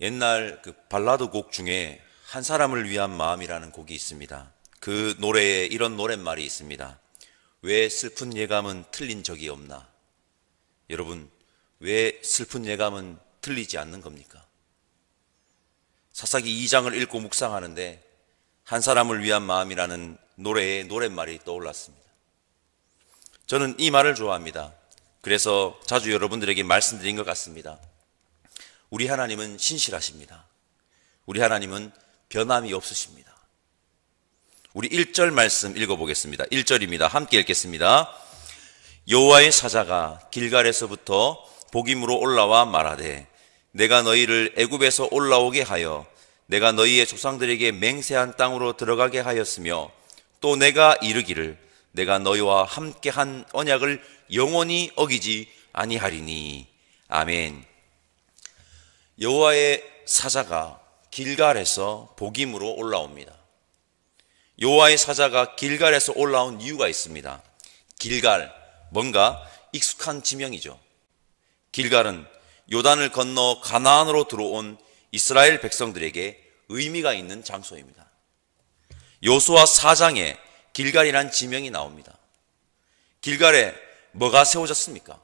옛날 그 발라드 곡 중에 한 사람을 위한 마음이라는 곡이 있습니다. 그 노래에 이런 노랫말이 있습니다. 왜 슬픈 예감은 틀린 적이 없나? 여러분, 왜 슬픈 예감은 틀리지 않는 겁니까? 사사기 2장을 읽고 묵상하는데 한 사람을 위한 마음이라는 노래의 노랫말이 떠올랐습니다. 저는 이 말을 좋아합니다. 그래서 자주 여러분들에게 말씀드린 것 같습니다. 우리 하나님은 신실하십니다. 우리 하나님은 변함이 없으십니다. 우리 1절 말씀 읽어보겠습니다. 1절입니다. 함께 읽겠습니다. 여호와의 사자가 길갈에서부터 복임으로 올라와 말하되 내가 너희를 애굽에서 올라오게 하여 내가 너희의 조상들에게 맹세한 땅으로 들어가게 하였으며 또 내가 이르기를 내가 너희와 함께한 언약을 영원히 어기지 아니하리니. 아멘. 여호와의 사자가 길갈에서 복임으로 올라옵니다. 여호와의 사자가 길갈에서 올라온 이유가 있습니다. 길갈, 뭔가 익숙한 지명이죠. 길갈은 요단을 건너 가나안으로 들어온 이스라엘 백성들에게 의미가 있는 장소입니다. 여호수아 4장에 길갈이란 지명이 나옵니다. 길갈에 뭐가 세워졌습니까?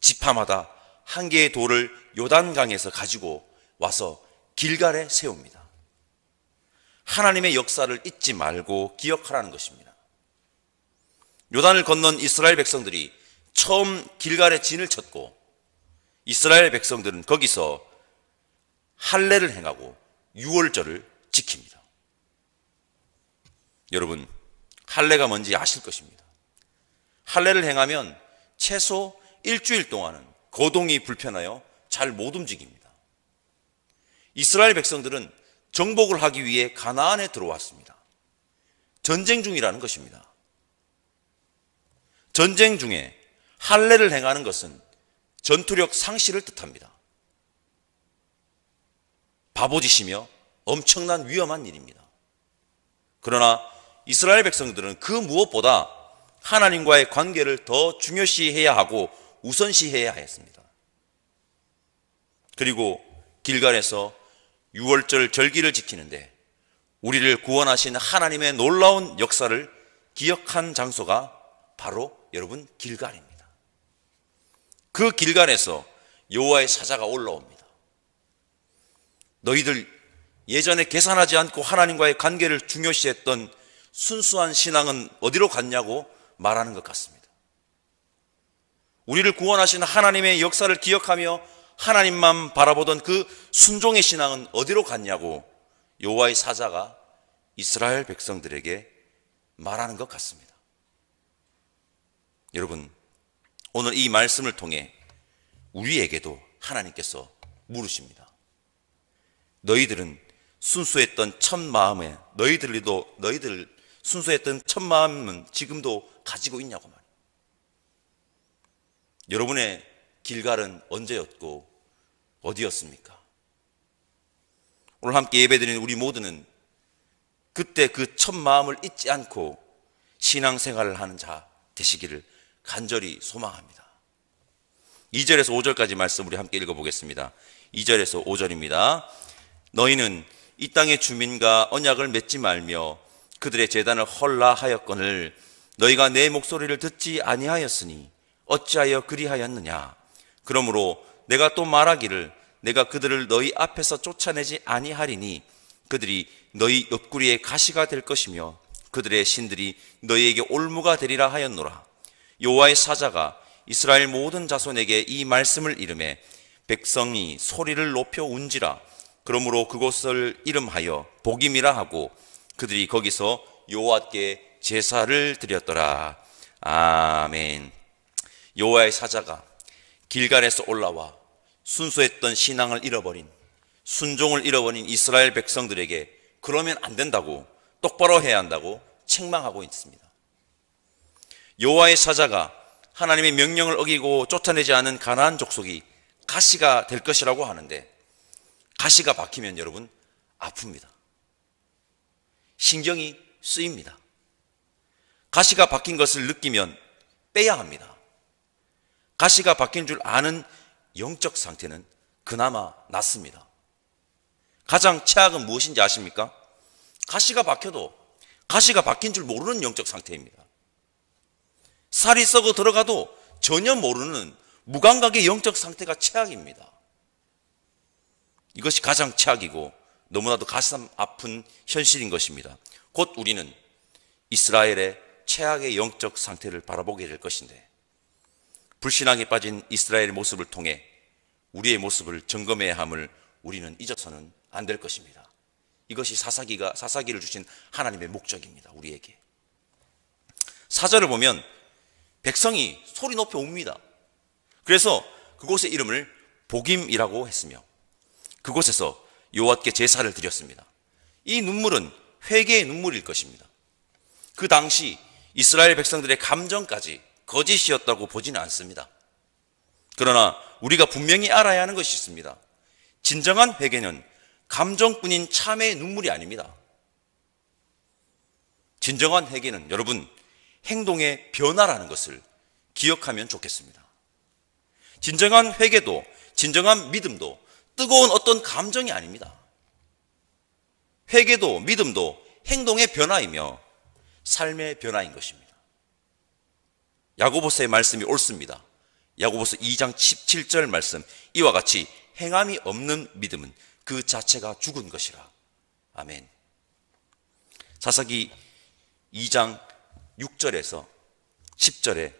지파마다 한 개의 돌을 요단강에서 가지고 와서 길갈에 세웁니다. 하나님의 역사를 잊지 말고 기억하라는 것입니다. 요단을 건넌 이스라엘 백성들이 처음 길갈에 진을 쳤고 이스라엘 백성들은 거기서 할례를 행하고 유월절을 지킵니다. 여러분, 할례가 뭔지 아실 것입니다. 할례를 행하면 최소 일주일 동안은 거동이 불편하여 잘 못 움직입니다. 이스라엘 백성들은 정복을 하기 위해 가나안에 들어왔습니다. 전쟁 중이라는 것입니다. 전쟁 중에 할례를 행하는 것은 전투력 상실을 뜻합니다. 바보짓이며 엄청난 위험한 일입니다. 그러나 이스라엘 백성들은 그 무엇보다 하나님과의 관계를 더 중요시해야 하고 우선시해야 했습니다. 그리고 길갈에서 유월절 절기를 지키는데 우리를 구원하신 하나님의 놀라운 역사를 기억한 장소가 바로 여러분 길갈입니다. 그 길갈에서 여호와의 사자가 올라옵니다. 너희들 예전에 계산하지 않고 하나님과의 관계를 중요시했던 순수한 신앙은 어디로 갔냐고 말하는 것 같습니다. 우리를 구원하신 하나님의 역사를 기억하며 하나님만 바라보던 그 순종의 신앙은 어디로 갔냐고 여호와의 사자가 이스라엘 백성들에게 말하는 것 같습니다. 여러분, 오늘 이 말씀을 통해 우리에게도 하나님께서 물으십니다. 너희들은 순수했던 첫 마음에 너희들 순수했던 첫 마음은 지금도 가지고 있냐고 말이에요. 여러분의 길갈은 언제였고 어디였습니까? 오늘 함께 예배드리는 우리 모두는 그때 그 첫 마음을 잊지 않고 신앙생활을 하는 자 되시기를 간절히 소망합니다. 2절에서 5절까지 말씀 우리 함께 읽어보겠습니다. 2절에서 5절입니다. 너희는 이 땅의 주민과 언약을 맺지 말며 그들의 제단을 헐라하였거늘 너희가 내 목소리를 듣지 아니하였으니 어찌하여 그리하였느냐. 그러므로 내가 또 말하기를 내가 그들을 너희 앞에서 쫓아내지 아니하리니 그들이 너희 옆구리에 가시가 될 것이며 그들의 신들이 너희에게 올무가 되리라 하였노라. 여호와의 사자가 이스라엘 모든 자손에게 이 말씀을 이르매 백성이 소리를 높여 운지라. 그러므로 그곳을 이름하여 복임이라 하고 그들이 거기서 여호와께 제사를 드렸더라. 아멘. 여호와의 사자가 길갈에서 올라와 순수했던 신앙을 잃어버린, 순종을 잃어버린 이스라엘 백성들에게 그러면 안 된다고, 똑바로 해야 한다고 책망하고 있습니다. 여호와의 사자가 하나님의 명령을 어기고 쫓아내지 않은 가나안 족속이 가시가 될 것이라고 하는데 가시가 박히면 여러분 아픕니다. 신경이 쓰입니다. 가시가 박힌 것을 느끼면 빼야 합니다. 가시가 박힌 줄 아는 영적 상태는 그나마 낫습니다. 가장 최악은 무엇인지 아십니까? 가시가 박혀도 가시가 박힌 줄 모르는 영적 상태입니다. 살이 썩어 들어가도 전혀 모르는 무감각의 영적 상태가 최악입니다. 이것이 가장 최악이고 너무나도 가슴 아픈 현실인 것입니다. 곧 우리는 이스라엘의 최악의 영적 상태를 바라보게 될 것인데, 불신앙에 빠진 이스라엘의 모습을 통해 우리의 모습을 점검해야 함을 우리는 잊어서는 안 될 것입니다. 이것이 사사기를 주신 하나님의 목적입니다. 우리에게. 4절을 보면 백성이 소리 높여 웁니다. 그래서 그곳의 이름을 보김이라고 했으며 그곳에서 여호와께 제사를 드렸습니다. 이 눈물은 회개의 눈물일 것입니다. 그 당시 이스라엘 백성들의 감정까지 거짓이었다고 보지는 않습니다. 그러나 우리가 분명히 알아야 하는 것이 있습니다. 진정한 회개는 감정뿐인 참회의 눈물이 아닙니다. 진정한 회개는 여러분 행동의 변화라는 것을 기억하면 좋겠습니다. 진정한 회개도 진정한 믿음도 뜨거운 어떤 감정이 아닙니다. 회개도 믿음도 행동의 변화이며 삶의 변화인 것입니다. 야고보서의 말씀이 옳습니다. 야고보서 2장 17절 말씀, 이와 같이 행함이 없는 믿음은 그 자체가 죽은 것이라. 아멘. 사사기 2장 6절에서 10절에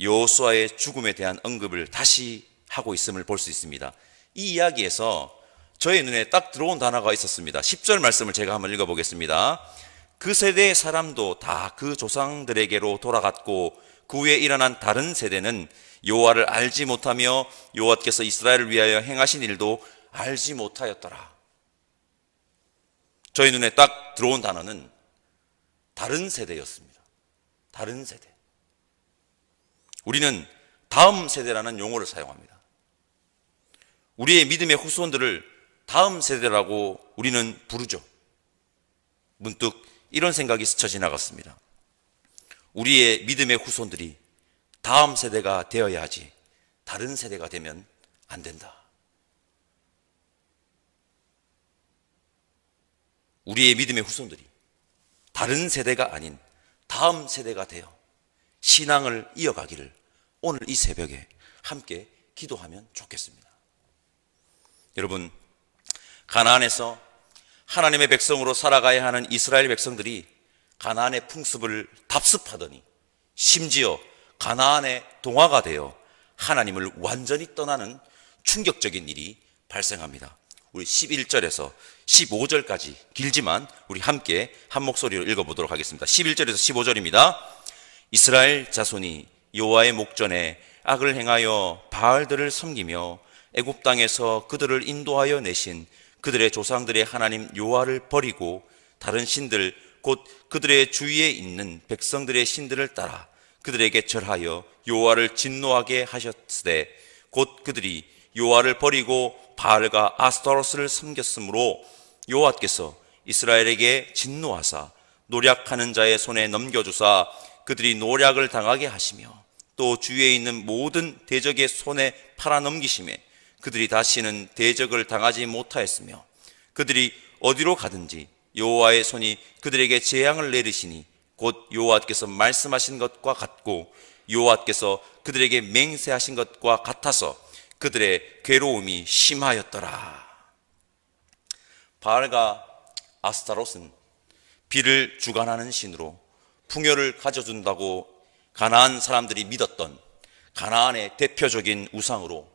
여호수아의 죽음에 대한 언급을 다시 하고 있음을 볼 수 있습니다. 이 이야기에서 저의 눈에 딱 들어온 단어가 있었습니다. 10절 말씀을 제가 한번 읽어보겠습니다. 그 세대의 사람도 다 그 조상들에게로 돌아갔고 그 후에 일어난 다른 세대는 여호와를 알지 못하며 여호와께서 이스라엘을 위하여 행하신 일도 알지 못하였더라. 저희 눈에 딱 들어온 단어는 다른 세대였습니다. 다른 세대. 우리는 다음 세대라는 용어를 사용합니다. 우리의 믿음의 후손들을 다음 세대라고 우리는 부르죠. 문득 이런 생각이 스쳐 지나갔습니다. 우리의 믿음의 후손들이 다음 세대가 되어야 하지 다른 세대가 되면 안 된다. 우리의 믿음의 후손들이 다른 세대가 아닌 다음 세대가 되어 신앙을 이어가기를 오늘 이 새벽에 함께 기도하면 좋겠습니다. 여러분, 가나안에서 하나님의 백성으로 살아가야 하는 이스라엘 백성들이 가나안의 풍습을 답습하더니 심지어 가나안의 동화가 되어 하나님을 완전히 떠나는 충격적인 일이 발생합니다. 우리 11절에서 15절까지 길지만 우리 함께 한 목소리로 읽어보도록 하겠습니다. 11절에서 15절입니다. 이스라엘 자손이 여호와의 목전에 악을 행하여 바알들을 섬기며 애굽 땅에서 그들을 인도하여 내신 그들의 조상들의 하나님 여호와를 버리고 다른 신들 곧 그들의 주위에 있는 백성들의 신들을 따라 그들에게 절하여 여호와를 진노하게 하셨으되 곧 그들이 여호와를 버리고 바알과 아스타로스를 섬겼으므로 여호와께서 이스라엘에게 진노하사 노략하는 자의 손에 넘겨주사 그들이 노략을 당하게 하시며 또 주위에 있는 모든 대적의 손에 팔아넘기심에 그들이 다시는 대적을 당하지 못하였으며 그들이 어디로 가든지 여호와의 손이 그들에게 재앙을 내리시니 곧 여호와께서 말씀하신 것과 같고 여호와께서 그들에게 맹세하신 것과 같아서 그들의 괴로움이 심하였더라. 바알과 아스타롯은 비를 주관하는 신으로 풍요를 가져준다고 가나안 사람들이 믿었던 가나안의 대표적인 우상으로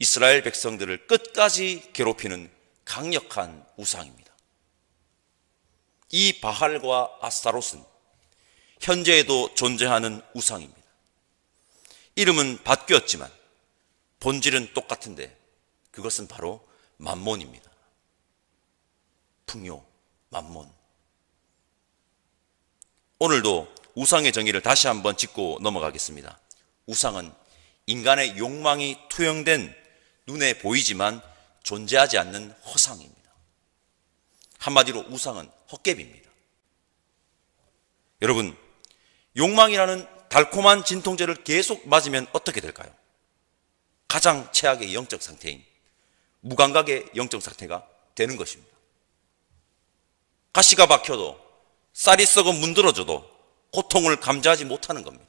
이스라엘 백성들을 끝까지 괴롭히는 강력한 우상입니다. 이 바알과 아스타롯은 현재에도 존재하는 우상입니다. 이름은 바뀌었지만 본질은 똑같은데 그것은 바로 맘몬입니다. 풍요, 맘몬. 오늘도 우상의 정의를 다시 한번 짚고 넘어가겠습니다. 우상은 인간의 욕망이 투영된 눈에 보이지만 존재하지 않는 허상입니다. 한마디로 우상은 헛개비입니다. 여러분, 욕망이라는 달콤한 진통제를 계속 맞으면 어떻게 될까요? 가장 최악의 영적 상태인 무감각의 영적 상태가 되는 것입니다. 가시가 박혀도 쌀이 썩어 문드러져도 고통을 감지하지 못하는 겁니다.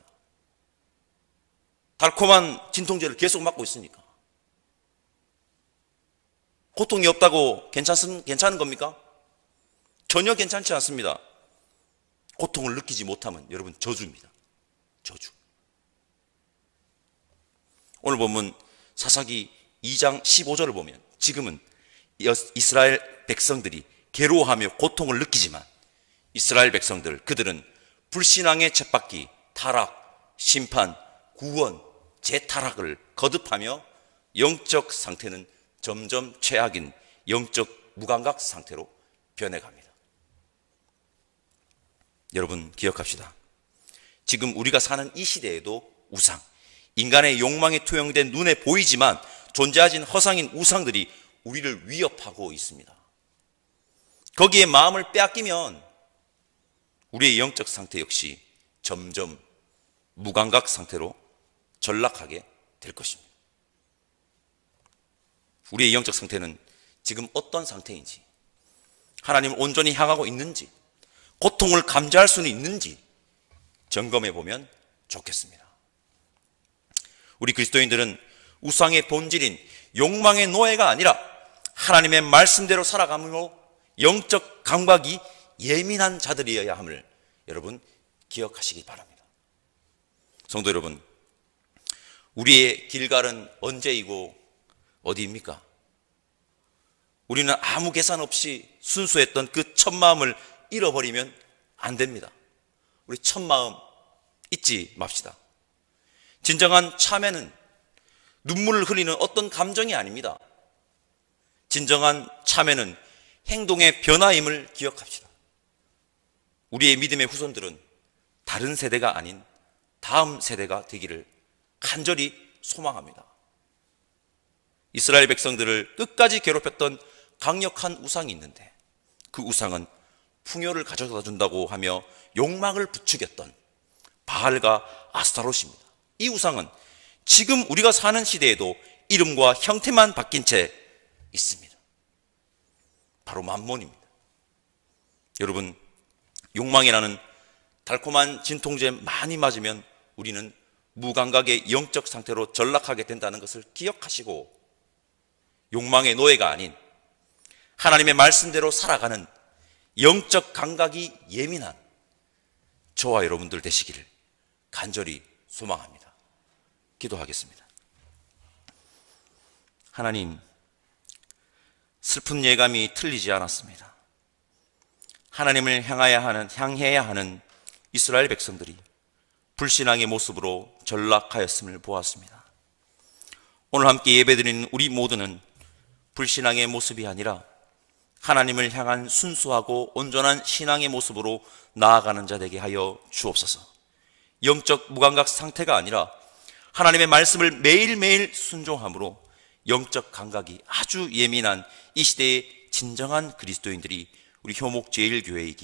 달콤한 진통제를 계속 맞고 있으니까. 고통이 없다고 괜찮은 겁니까? 전혀 괜찮지 않습니다. 고통을 느끼지 못하면 여러분 저주입니다. 저주. 오늘 보면 사사기 2장 15절을 보면 지금은 이스라엘 백성들이 괴로워하며 고통을 느끼지만 이스라엘 백성들, 그들은 불신앙의 쳇바퀴, 타락, 심판, 구원, 재타락을 거듭하며 영적 상태는 점점 최악인 영적 무감각 상태로 변해갑니다. 여러분 기억합시다. 지금 우리가 사는 이 시대에도 우상, 인간의 욕망에 투영된 눈에 보이지만 존재하진 허상인 우상들이 우리를 위협하고 있습니다. 거기에 마음을 빼앗기면 우리의 영적 상태 역시 점점 무감각 상태로 전락하게 될 것입니다. 우리의 영적 상태는 지금 어떤 상태인지, 하나님을 온전히 향하고 있는지, 고통을 감지할 수는 있는지 점검해 보면 좋겠습니다. 우리 그리스도인들은 우상의 본질인 욕망의 노예가 아니라 하나님의 말씀대로 살아감으로 영적 감각이 예민한 자들이어야 함을 여러분 기억하시기 바랍니다. 성도 여러분, 우리의 길갈은 언제이고 어디입니까? 우리는 아무 계산 없이 순수했던 그 첫 마음을 잃어버리면 안 됩니다. 우리 첫 마음 잊지 맙시다. 진정한 참회는 눈물을 흘리는 어떤 감정이 아닙니다. 진정한 참회는 행동의 변화임을 기억합시다. 우리의 믿음의 후손들은 다른 세대가 아닌 다음 세대가 되기를 간절히 소망합니다. 이스라엘 백성들을 끝까지 괴롭혔던 강력한 우상이 있는데 그 우상은 풍요를 가져다 준다고 하며 욕망을 부추겼던 바알과 아스타롯입니다. 이 우상은 지금 우리가 사는 시대에도 이름과 형태만 바뀐 채 있습니다. 바로 맘몬입니다. 여러분, 욕망이라는 달콤한 진통제 많이 맞으면 우리는 무감각의 영적 상태로 전락하게 된다는 것을 기억하시고 욕망의 노예가 아닌 하나님의 말씀대로 살아가는 영적 감각이 예민한 저와 여러분들 되시기를 간절히 소망합니다. 기도하겠습니다. 하나님, 슬픈 예감이 틀리지 않았습니다. 하나님을 향해야 하는 이스라엘 백성들이 불신앙의 모습으로 전락하였음을 보았습니다. 오늘 함께 예배드리는 우리 모두는 불신앙의 모습이 아니라 하나님을 향한 순수하고 온전한 신앙의 모습으로 나아가는 자 되게 하여 주옵소서. 영적 무감각 상태가 아니라 하나님의 말씀을 매일매일 순종함으로 영적 감각이 아주 예민한 이 시대의 진정한 그리스도인들이 우리 효목제일교회의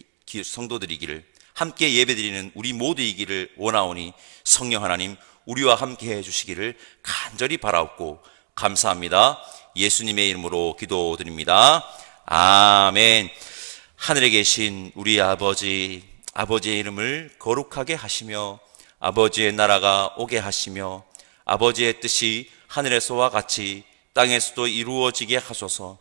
성도들이기를, 함께 예배드리는 우리 모두이기를 원하오니 성령 하나님 우리와 함께 해주시기를 간절히 바라옵고 감사합니다. 예수님의 이름으로 기도드립니다. 아멘. 하늘에 계신 우리 아버지의 이름을 거룩하게 하시며 아버지의 나라가 오게 하시며 아버지의 뜻이 하늘에서와 같이 땅에서도 이루어지게 하소서.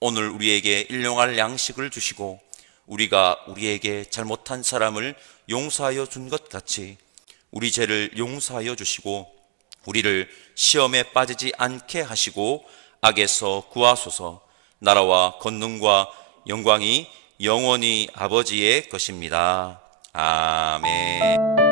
오늘 우리에게 일용할 양식을 주시고 우리가 우리에게 잘못한 사람을 용서하여 준 것 같이 우리 죄를 용서하여 주시고 우리를 시험에 빠지지 않게 하시고 악에서 구하소서. 나라와 권능과 영광이 영원히 아버지의 것입니다. 아멘.